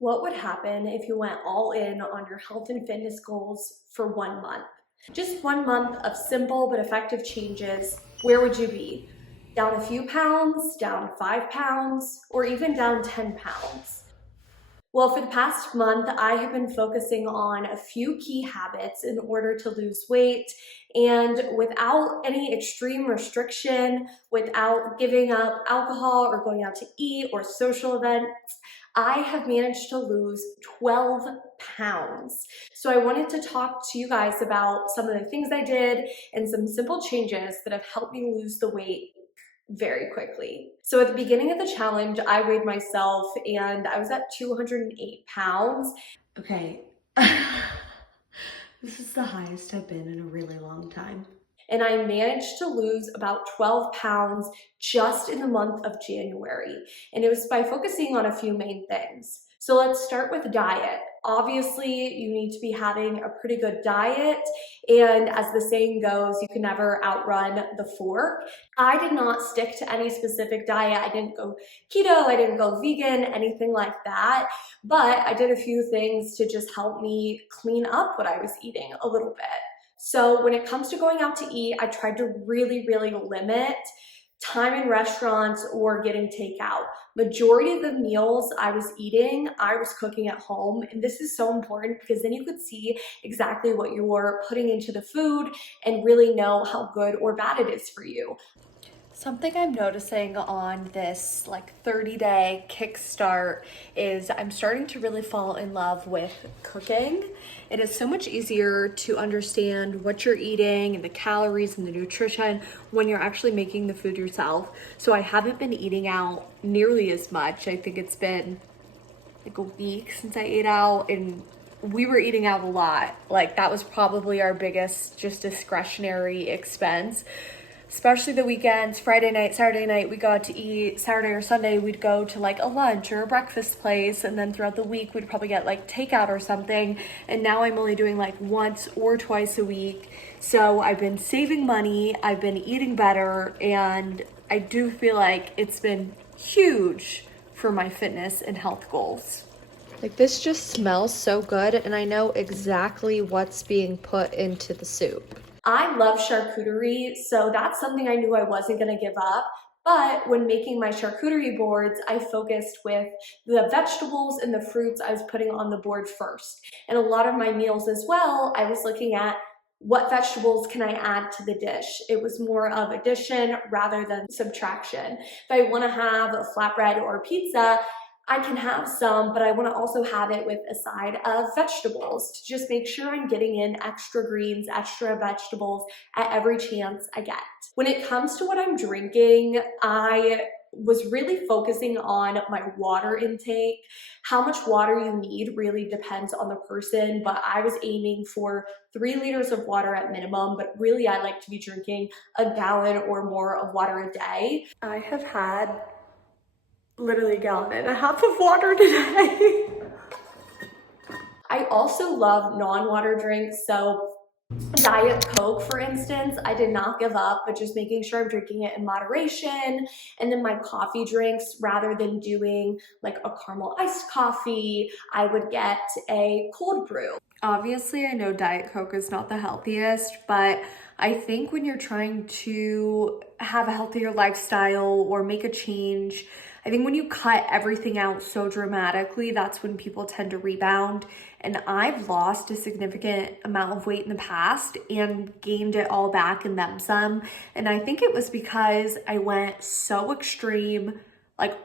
What would happen if you went all in on your health and fitness goals for 1 month? Just 1 month of simple but effective changes. Where would you be? Down a few pounds, down 5 pounds, or even down 10 pounds? Well, for the past month, I have been focusing on a few key habits in order to lose weight. And without any extreme restriction, without giving up alcohol or going out to eat or social events, I have managed to lose 12 pounds. So I wanted to talk to you guys about some of the things I did and some simple changes that have helped me lose the weight very quickly. So at the beginning of the challenge, I weighed myself and I was at 208 pounds. Okay, this is the highest I've been in a really long time. And I managed to lose about 12 pounds just in the month of January. And it was by focusing on a few main things. So let's start with diet. Obviously, you need to be having a pretty good diet. And as the saying goes, you can never outrun the fork. I did not stick to any specific diet. I didn't go keto, I didn't go vegan, anything like that. But I did a few things to just help me clean up what I was eating a little bit. So when it comes to going out to eat, I tried to really limit time in restaurants or getting takeout. Majority of the meals I was eating, I was cooking at home. And this is so important because then you could see exactly what you're putting into the food and really know how good or bad it is for you. Something I'm noticing on this 30-day kickstart is I'm starting to really fall in love with cooking. It is so much easier to understand what you're eating and the calories and the nutrition when you're actually making the food yourself. So I haven't been eating out nearly as much. I think it's been like a week since I ate out, and we were eating out a lot. Like that was probably our biggest just discretionary expense. Especially the weekends, Friday night, Saturday night, we go out to eat. Saturday or Sunday, we'd go to a lunch or a breakfast place. And then throughout the week, we'd probably get takeout or something. And now I'm only doing once or twice a week. So I've been saving money, I've been eating better, and I do feel like it's been huge for my fitness and health goals. This just smells so good, and I know exactly what's being put into the soup. I love charcuterie, so that's something I knew I wasn't gonna give up. But when making my charcuterie boards, I focused with the vegetables and the fruits I was putting on the board first. And a lot of my meals as well, I was looking at what vegetables can I add to the dish. It was more of addition rather than subtraction. If I wanna have a flatbread or a pizza, I can have some, but I want to also have it with a side of vegetables to just make sure I'm getting in extra greens, extra vegetables at every chance I get. When it comes to what I'm drinking, I was really focusing on my water intake. How much water you need really depends on the person, but I was aiming for 3 liters of water at minimum, but really I like to be drinking a gallon or more of water a day. I have had literally a gallon and a half of water today. I also love non-water drinks, so Diet Coke, for instance, I did not give up, but just making sure I'm drinking it in moderation. And then my coffee drinks, rather than doing a caramel iced coffee, I would get a cold brew. Obviously, I know Diet Coke is not the healthiest, but I think when you're trying to have a healthier lifestyle or make a change, I think when you cut everything out so dramatically, that's when people tend to rebound. And I've lost a significant amount of weight in the past and gained it all back and then some. And I think it was because I went so extreme,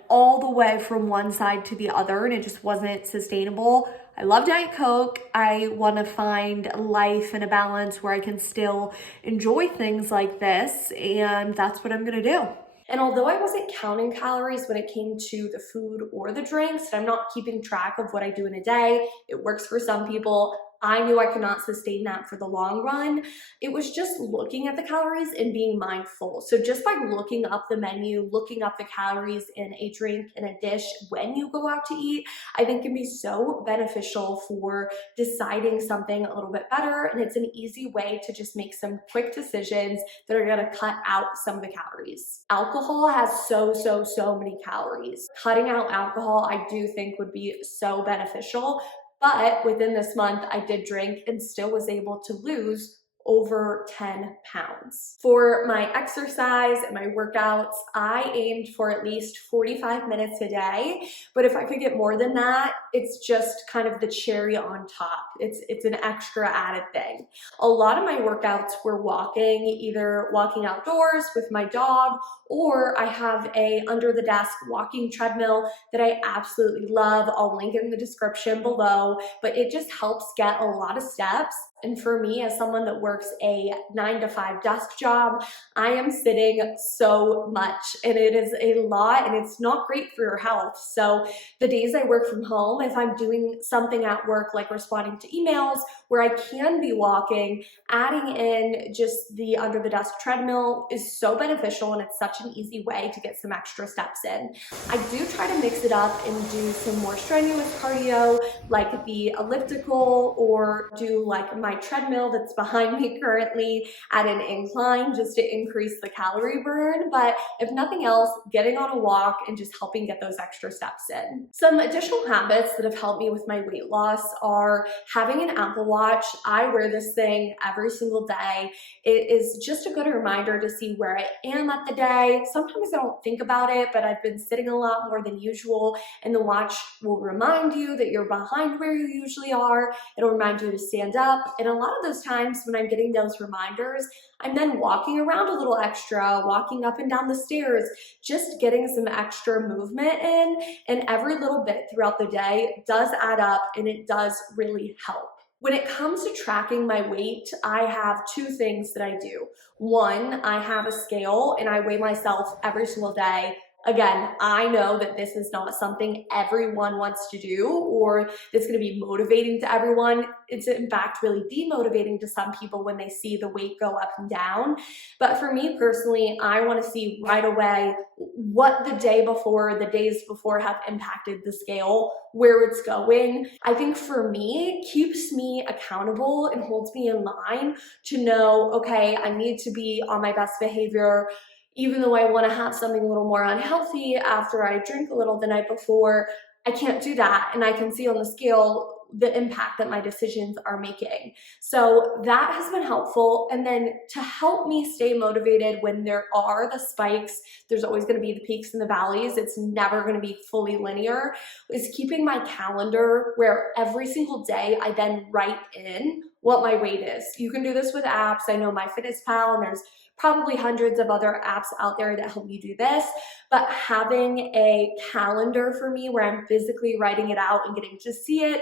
all the way from one side to the other, and it just wasn't sustainable. I love Diet Coke. I want to find life and a balance where I can still enjoy things like this, and that's what I'm going to do. And although I wasn't counting calories when it came to the food or the drinks, and I'm not keeping track of what I do in a day, it works for some people. I knew I could not sustain that for the long run. It was just looking at the calories and being mindful. So just by looking up the menu, looking up the calories in a drink, in a dish when you go out to eat, I think can be so beneficial for deciding something a little bit better. And it's an easy way to just make some quick decisions that are gonna cut out some of the calories. Alcohol has so many calories. Cutting out alcohol, I do think would be so beneficial. But within this month, I did drink and still was able to lose over 10 pounds. For my exercise and my workouts, I aimed for at least 45 minutes a day, but if I could get more than that, it's just kind of the cherry on top. It's an extra added thing. A lot of my workouts were walking, either walking outdoors with my dog, or I have a under the desk walking treadmill that I absolutely love. I'll link it in the description below, but it just helps get a lot of steps. And for me, as someone that works a 9-to-5 desk job, I am sitting so much and it is a lot and it's not great for your health. So the days I work from home, if I'm doing something at work like responding to emails where I can be walking, adding in just the under the desk treadmill is so beneficial and it's such an easy way to get some extra steps in. I do try to mix it up and do some more strenuous cardio like the elliptical or do like my treadmill that's behind me currently at an incline just to increase the calorie burn. But if nothing else, getting on a walk and just helping get those extra steps in. Some additional habits that have helped me with my weight loss are having an Apple Watch. I wear this thing every single day. It is just a good reminder to see where I am at the day. Sometimes I don't think about it, but I've been sitting a lot more than usual, and the watch will remind you that you're behind where you usually are. It'll remind you to stand up. And a lot of those times when I'm getting those reminders, I'm then walking around a little extra, walking up and down the stairs, just getting some extra movement in. And every little bit throughout the day does add up and it does really help. When it comes to tracking my weight, I have two things that I do. One, I have a scale and I weigh myself every single day. Again, I know that this is not something everyone wants to do or that's going to be motivating to everyone. It's in fact really demotivating to some people when they see the weight go up and down. But for me personally, I want to see right away what the day before, the days before have impacted the scale, where it's going. I think for me, it keeps me accountable and holds me in line to know, okay, I need to be on my best behavior. Even though I want to have something a little more unhealthy after I drink a little the night before, I can't do that. And I can see on the scale the impact that my decisions are making. So that has been helpful. And then to help me stay motivated when there are the spikes, there's always going to be the peaks and the valleys. It's never going to be fully linear, is keeping my calendar where every single day I then write in what my weight is. You can do this with apps. I know MyFitnessPal, and there's probably hundreds of other apps out there that help you do this, but having a calendar for me where I'm physically writing it out and getting to see it,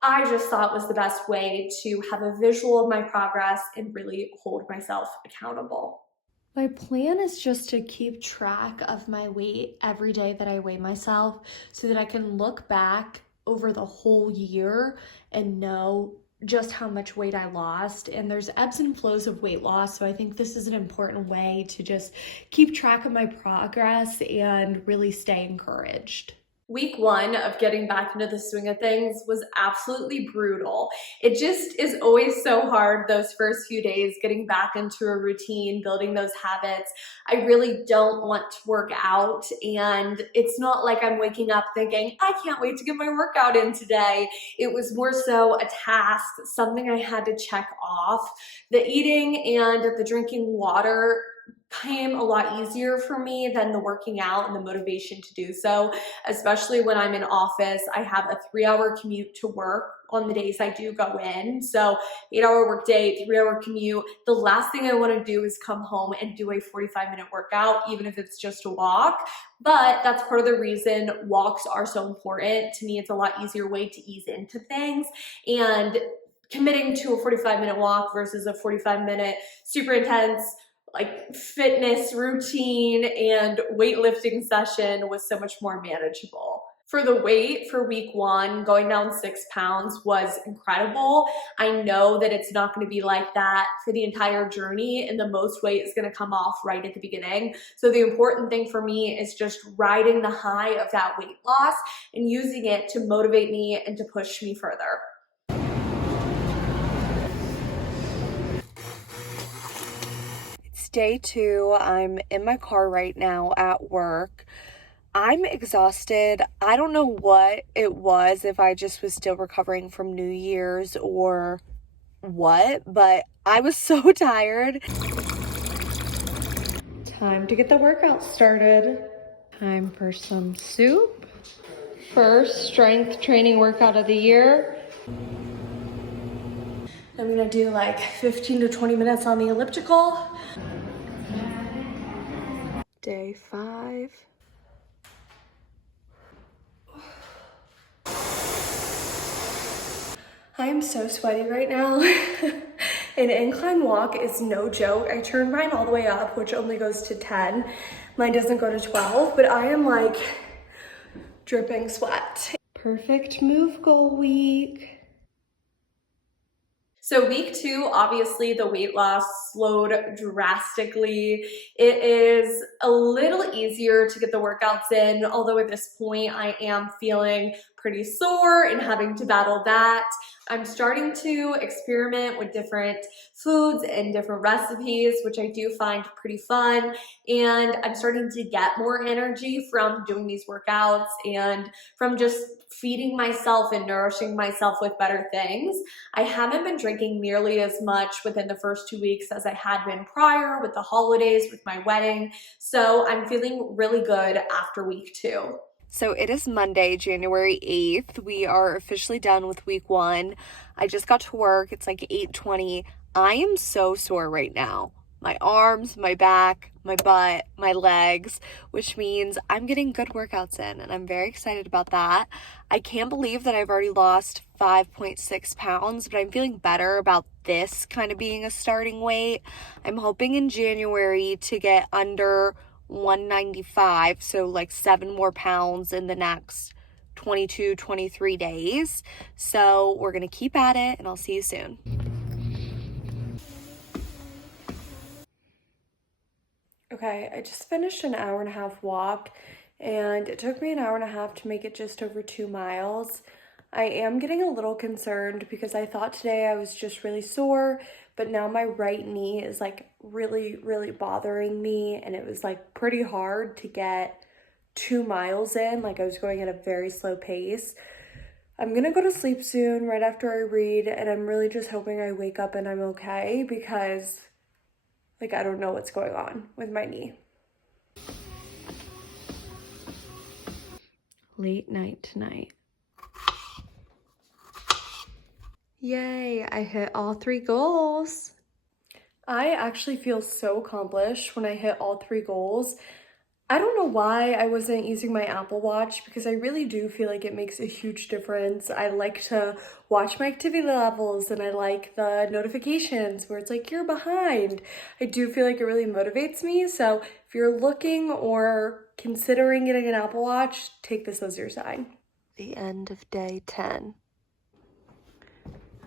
I just thought was the best way to have a visual of my progress and really hold myself accountable. My plan is just to keep track of my weight every day that I weigh myself so that I can look back over the whole year and know just how much weight I lost. And there's ebbs and flows of weight loss, so I think this is an important way to just keep track of my progress and really stay encouraged. Week one of getting back into the swing of things was absolutely brutal. It just is always so hard those first few days, getting back into a routine, building those habits. I really don't want to work out, and it's not like I'm waking up thinking, I can't wait to get my workout in today. It was more so a task, something I had to check off. The eating and the drinking water came a lot easier for me than the working out and the motivation to do so, especially when I'm in office. I have a 3-hour commute to work on the days I do go in. So 8-hour workday, 3-hour commute. The last thing I want to do is come home and do a 45-minute workout, even if it's just a walk. But that's part of the reason walks are so important. To me, it's a lot easier way to ease into things. And committing to a 45-minute walk versus a 45-minute super intense like fitness routine and weightlifting session was so much more manageable. For the weight for week 1, going down 6 pounds was incredible. I know that it's not going to be like that for the entire journey, and the most weight is going to come off right at the beginning. So the important thing for me is just riding the high of that weight loss and using it to motivate me and to push me further. It's day 2. I'm in my car right now at work. I'm exhausted. I don't know what it was, if I just was still recovering from New Year's or what, but I was so tired. Time to get the workout started. Time for some soup. First strength training workout of the year. I'm gonna do like 15 to 20 minutes on the elliptical. Day 5. I am so sweaty right now. An incline walk is no joke. I turned mine all the way up, which only goes to 10. Mine doesn't go to 12, but I am like dripping sweat. Perfect move goal week. So week 2, obviously the weight loss slowed drastically. It is a little easier to get the workouts in, although at this point I am feeling pretty sore and having to battle that. I'm starting to experiment with different foods and different recipes, which I do find pretty fun. And I'm starting to get more energy from doing these workouts and from just feeding myself and nourishing myself with better things. I haven't been drinking nearly as much within the first 2 weeks as I had been prior with the holidays, with my wedding. So I'm feeling really good after week 2. So it is Monday, January 8th. We are officially done with week 1. I just got to work. It's like 8:20. I am so sore right now. My arms, my back, my butt, my legs, which means I'm getting good workouts in, and I'm very excited about that. I can't believe that I've already lost 5.6 pounds, but I'm feeling better about this kind of being a starting weight. I'm hoping in January to get under 195, so like 7 more pounds in the next 22, 23 days. So we're gonna keep at it, and I'll see you soon. Okay, I just finished an 1.5-hour walk, and it took me an 1.5 hours to make it just over 2 miles. I am getting a little concerned because I thought today I was just really sore, but now my right knee is like really, really bothering me, and it was like pretty hard to get 2 miles in. Like, I was going at a very slow pace. I'm gonna go to sleep soon right after I read, and I'm really just hoping I wake up and I'm okay, because like I don't know what's going on with my knee. Late night tonight. Yay, I hit all 3 goals. I actually feel so accomplished when I hit all 3 goals. I don't know why I wasn't using my Apple Watch, because I really do feel like it makes a huge difference. I like to watch my activity levels, and I like the notifications where it's like, you're behind. I do feel like it really motivates me. So if you're looking or considering getting an Apple Watch, take this as your sign. The end of day 10.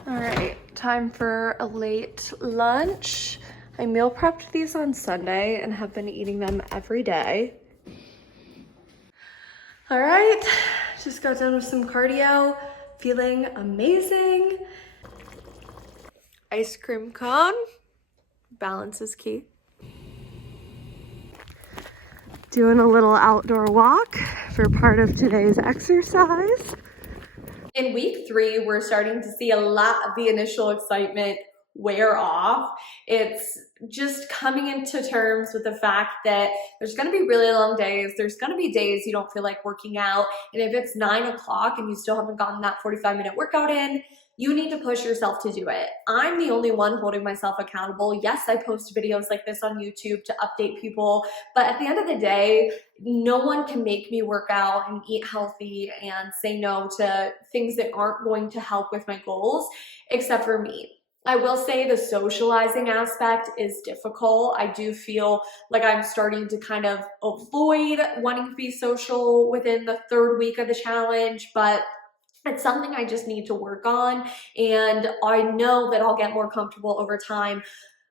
All right, time for a late lunch. I meal prepped these on Sunday and have been eating them every day. All right, just got done with some cardio, feeling amazing. Ice cream cone, balance is key. Doing a little outdoor walk for part of today's exercise. In week 3, we're starting to see a lot of the initial excitement wear off. It's just coming into terms with the fact that there's going to be really long days. There's going to be days you don't feel like working out. And if it's 9 o'clock and you still haven't gotten that 45-minute workout in, you need to push yourself to do it. I'm the only one holding myself accountable. Yes, I post videos like this on YouTube to update people, but at the end of the day, no one can make me work out and eat healthy and say no to things that aren't going to help with my goals except for me. I will say the socializing aspect is difficult. I do feel like I'm starting to kind of avoid wanting to be social within the 3rd week of the challenge, but it's something I just need to work on. And I know that I'll get more comfortable over time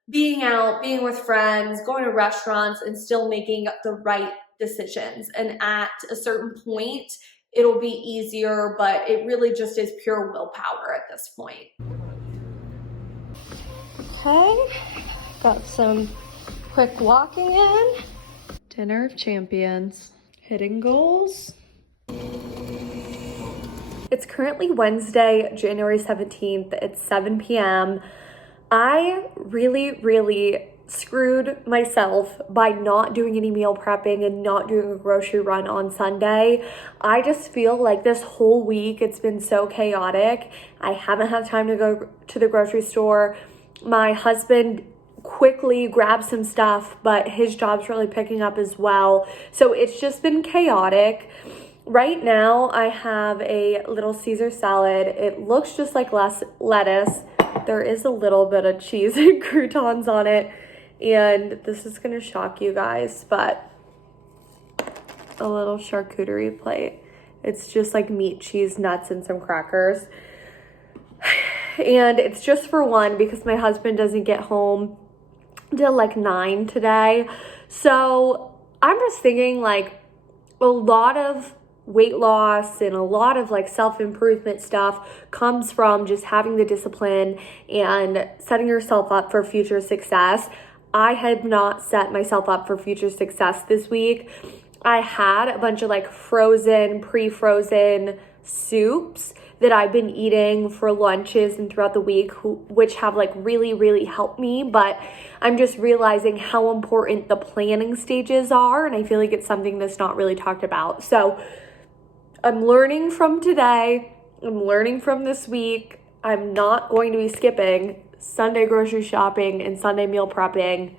being out, being with friends, going to restaurants, and still making the right decisions. And at a certain point, it'll be easier, but it really just is pure willpower at this point. Okay, got some quick walking in. Dinner of champions. Hitting goals. It's currently Wednesday, January 17th. It's 7 p.m. I really screwed myself by not doing any meal prepping and not doing a grocery run on Sunday. I just feel like this whole week it's been so chaotic. I haven't had time to go to the grocery store. My husband quickly grabbed some stuff, but his job's really picking up as well. So it's just been chaotic. Right now, I have a little Caesar salad. It looks just like lettuce. There is a little bit of cheese and croutons on it. And this is gonna shock you guys, but a little charcuterie plate. It's just like meat, cheese, nuts, and some crackers. And it's just for one because my husband doesn't get home till like 9 today. So I'm just thinking like a lot of weight loss and a lot of like self-improvement stuff comes from just having the discipline and setting yourself up for future success. I had not set myself up for future success this week. I had a bunch of like frozen, pre-frozen soups that I've been eating for lunches and throughout the week, which have like really helped me. But I'm just realizing how important the planning stages are. And I feel like it's something that's not really talked about. So I'm learning from today. I'm learning from this week. I'm not going to be skipping Sunday grocery shopping and Sunday meal prepping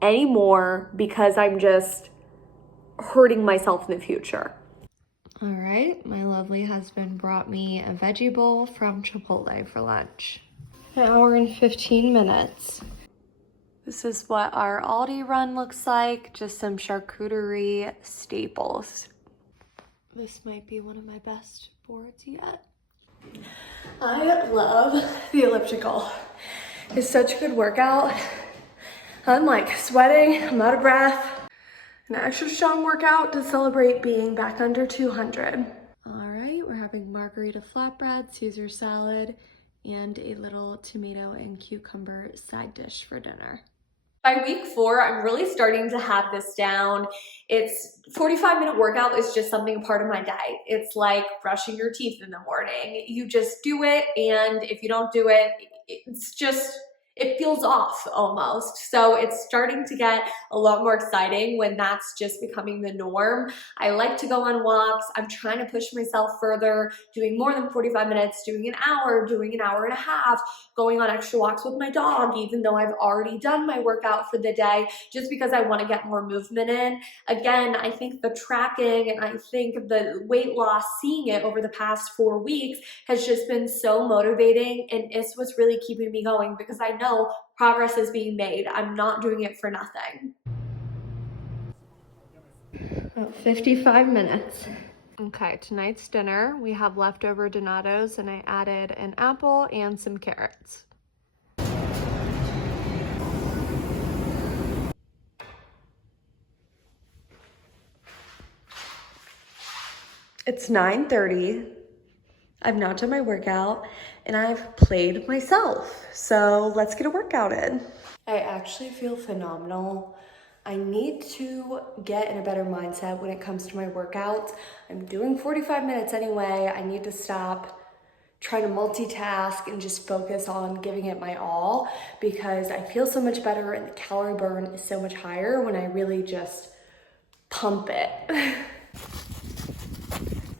anymore because I'm just hurting myself in the future. All right, my lovely husband brought me a veggie bowl from Chipotle for lunch. An hour and 15 minutes. This is what our Aldi run looks like, just some charcuterie staples. This might be one of my best boards yet. I love the elliptical. It's such a good workout. I'm like sweating, I'm out of breath. An extra strong workout to celebrate being back under 200. All right, we're having margarita flatbread, Caesar salad, and a little tomato and cucumber side dish for dinner. By week 4, I'm really starting to have this down. It's 45-minute workout is just something part of my day. It's like brushing your teeth in the morning. You just do it, and if you don't do it, it feels off almost. So it's starting to get a lot more exciting when that's just becoming the norm. I like to go on walks. I'm trying to push myself further, doing more than 45 minutes, doing an hour, doing an hour and a half, going on extra walks with my dog, even though I've already done my workout for the day, just because I want to get more movement in. Again, I think the tracking and I think the weight loss, seeing it over the past 4 weeks has just been so motivating, and it's what's really keeping me going because I know progress is being made. I'm not doing it for nothing. About 55 minutes. Okay, tonight's dinner, we have leftover Donatos and I added an apple and some carrots. It's 9:30. I've not done my workout and I've played myself. So let's get a workout in. I actually feel phenomenal. I need to get in a better mindset when it comes to my workouts. I'm doing 45 minutes anyway. I need to stop trying to multitask and just focus on giving it my all because I feel so much better and the calorie burn is so much higher when I really just pump it.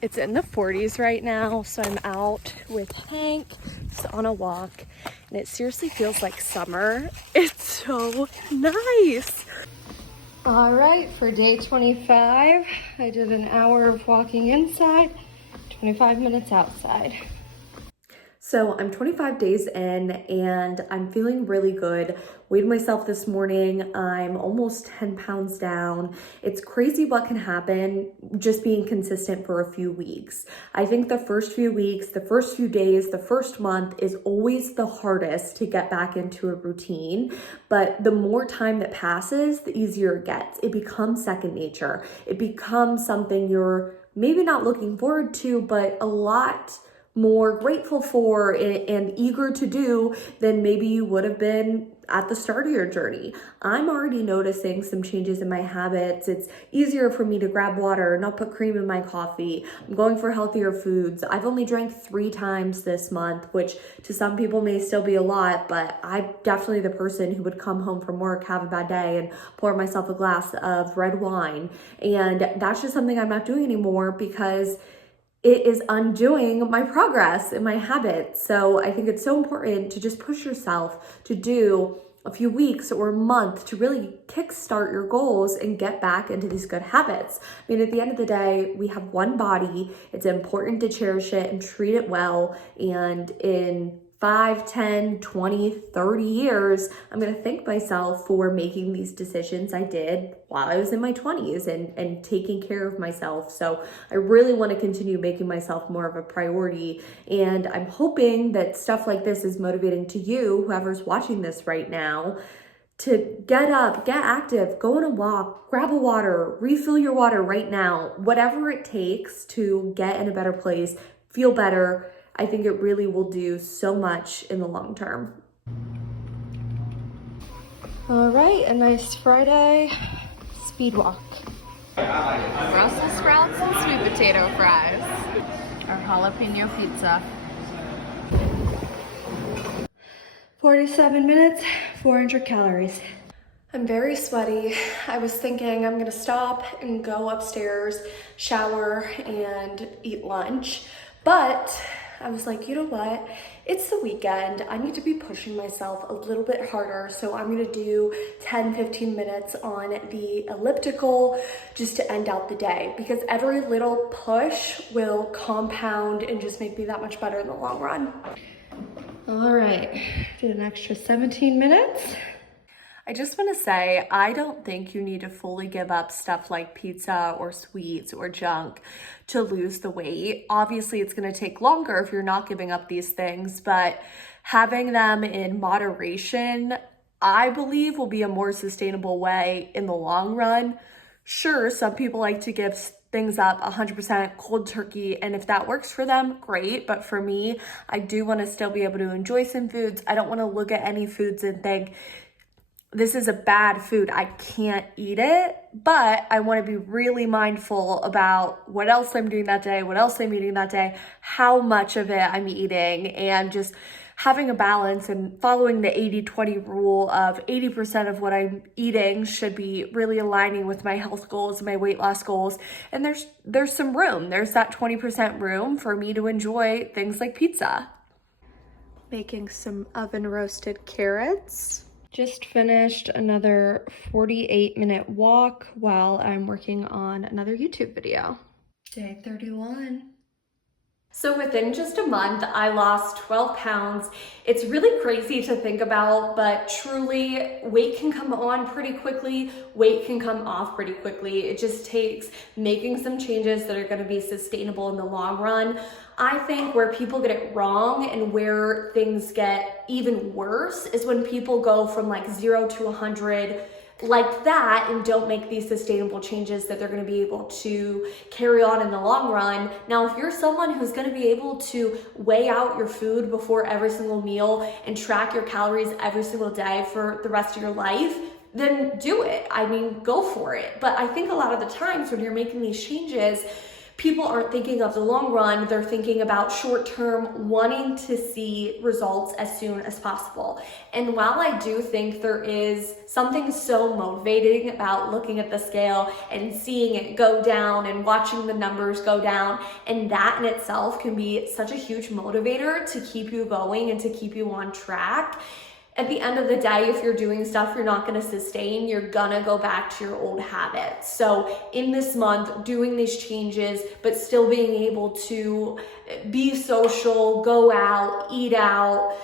It's in the 40s right now, so I'm out with Hank, just on a walk, and it seriously feels like summer. It's so nice. All right, for day 25, I did an hour of walking inside, 25 minutes outside. So I'm 25 days in and I'm feeling really good. Weighed myself this morning. I'm almost 10 pounds down. It's crazy what can happen just being consistent for a few weeks. I think the first few weeks, the first few days, the first month is always the hardest to get back into a routine. But the more time that passes, the easier it gets. It becomes second nature. It becomes something you're maybe not looking forward to, but a lot more grateful for and eager to do than maybe you would have been at the start of your journey. I'm already noticing some changes in my habits. It's easier for me to grab water, not put cream in my coffee. I'm going for healthier foods. I've only drank 3 times this month, which to some people may still be a lot, but I'm definitely the person who would come home from work, have a bad day, and pour myself a glass of red wine. And that's just something I'm not doing anymore because it is undoing my progress and my habits. So I think it's so important to just push yourself to do a few weeks or a month to really kickstart your goals and get back into these good habits. I mean, at the end of the day, we have one body. It's important to cherish it and treat it well. And in 5, 10, 20, 30 years, I'm going to thank myself for making these decisions I did while I was in my 20s and taking care of myself. So I really want to continue making myself more of a priority. And I'm hoping that stuff like this is motivating to you, whoever's watching this right now, to get up, get active, go on a walk, grab a water, refill your water right now, whatever it takes to get in a better place, feel better. I think it really will do so much in the long term. All right, a nice Friday speed walk. Brussels sprouts and sweet potato fries. Our jalapeno pizza. 47 minutes, 400 calories. I'm very sweaty. I was thinking I'm gonna stop and go upstairs, shower, and eat lunch. But I was like, you know what? It's the weekend. I need to be pushing myself a little bit harder. So I'm gonna do 10, 15 minutes on the elliptical just to end out the day, because every little push will compound and just make me that much better in the long run. All right, did an extra 17 minutes. I just want to say, I don't think you need to fully give up stuff like pizza or sweets or junk to lose the weight. Obviously, it's going to take longer if you're not giving up these things, but having them in moderation, I believe, will be a more sustainable way in the long run. Sure, some people like to give things up 100% cold turkey, and if that works for them, great. But for me, I do want to still be able to enjoy some foods. I don't want to look at any foods and think, this is a bad food, I can't eat it, but I want to be really mindful about what else I'm doing that day, what else I'm eating that day, how much of it I'm eating, and just having a balance and following the 80-20 rule of 80% of what I'm eating should be really aligning with my health goals and my weight loss goals. And there's some room. There's that 20% room for me to enjoy things like pizza. Making some oven roasted carrots. Just finished another 48-minute walk while I'm working on another YouTube video. Day 31. So within just a month, I lost 12 pounds. It's really crazy to think about, but truly weight can come on pretty quickly. Weight can come off pretty quickly. It just takes making some changes that are going to be sustainable in the long run. I think where people get it wrong and where things get even worse is when people go from like 0 to 100 like that and don't make these sustainable changes that they're going to be able to carry on in the long run. Now, if you're someone who's going to be able to weigh out your food before every single meal and track your calories every single day for the rest of your life, then do it. I mean, go for it. But I think a lot of the times when you're making these changes, people aren't thinking of the long run. They're thinking about short term, wanting to see results as soon as possible. And while I do think there is something so motivating about looking at the scale and seeing it go down and watching the numbers go down, and that in itself can be such a huge motivator to keep you going and to keep you on track, at the end of the day, if you're doing stuff you're not going to sustain, you're gonna go back to your old habits. So in this month, doing these changes, but still being able to be social, go out, eat out,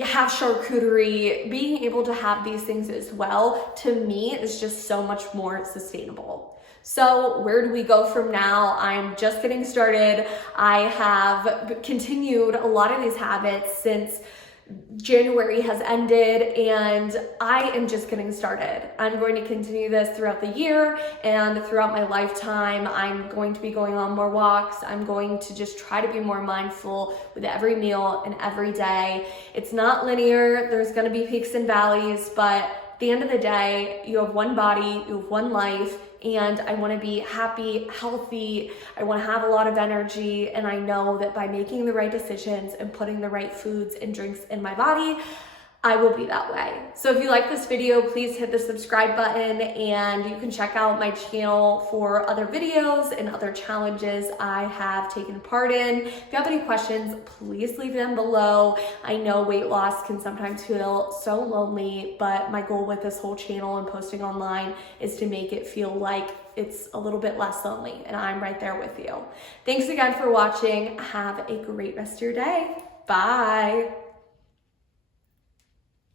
have charcuterie, being able to have these things as well, to me is just so much more sustainable. So where do we go from now? I'm just getting started. I have continued a lot of these habits since January has ended, and I am just getting started. I'm going to continue this throughout the year and throughout my lifetime. I'm going to be going on more walks. I'm going to just try to be more mindful with every meal and every day. It's not linear. There's going to be peaks and valleys, but at the end of the day, you have one body, you have one life, and I want to be happy, healthy. I want to have a lot of energy, and I know that by making the right decisions and putting the right foods and drinks in my body, I will be that way. So if you like this video, please hit the subscribe button, and you can check out my channel for other videos and other challenges I have taken part in. If you have any questions, please leave them below. I know weight loss can sometimes feel so lonely, but my goal with this whole channel and posting online is to make it feel like it's a little bit less lonely, and I'm right there with you. Thanks again for watching. Have a great rest of your day. Bye.